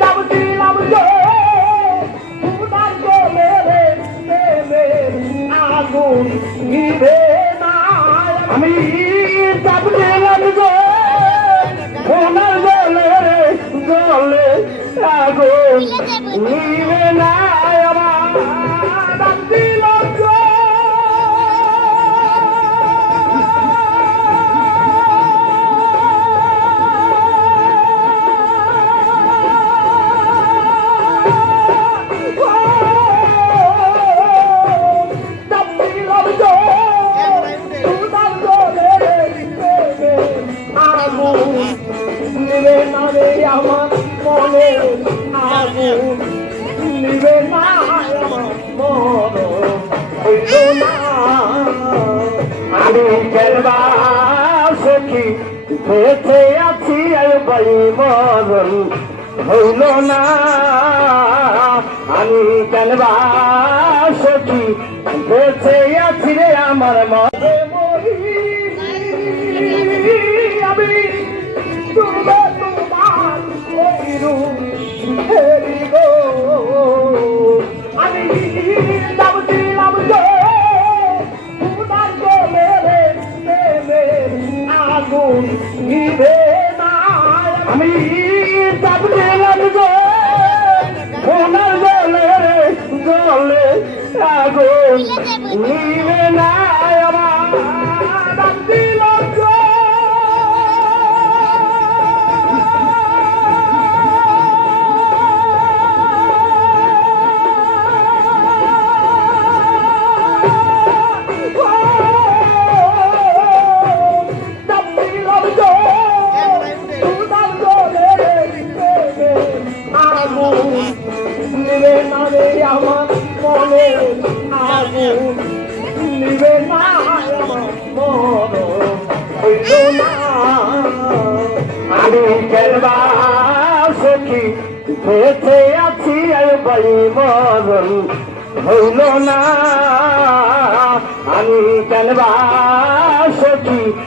ভাবছিলাম যে উদার জলে প্রেমের আগুন নিভে না। আমি ভাবছিলাম যে উদার জলে জলে আগুন নিভে না। আমার ভাবছিলাম যে নিবে না রে আমার মনে আগুন নিবে না আমার মন হইল না। আমি কেনবা সখী বেঁচে আছি ভাই মরণ হইল না। আমি কেনবা সখী বেঁচে আছি রে আমার মনে মরি। আমি তুমি তোমার ওই রূপ হেরি গো। আমি ভাবছিলাম যে উদার জলে প্রেমের আগুন নিভে না। আমি ভাবছিলাম যে উদার জলে জলে আগুন নিভে না। আমার ভাবছিলাম যে নিবে না রে আমার মনে আগুন নিবে না আমার মন হইল না। আমি কেনবা সখী বেঁচে আছি ভাই মরণ হইল না। আমি কেনবা সখী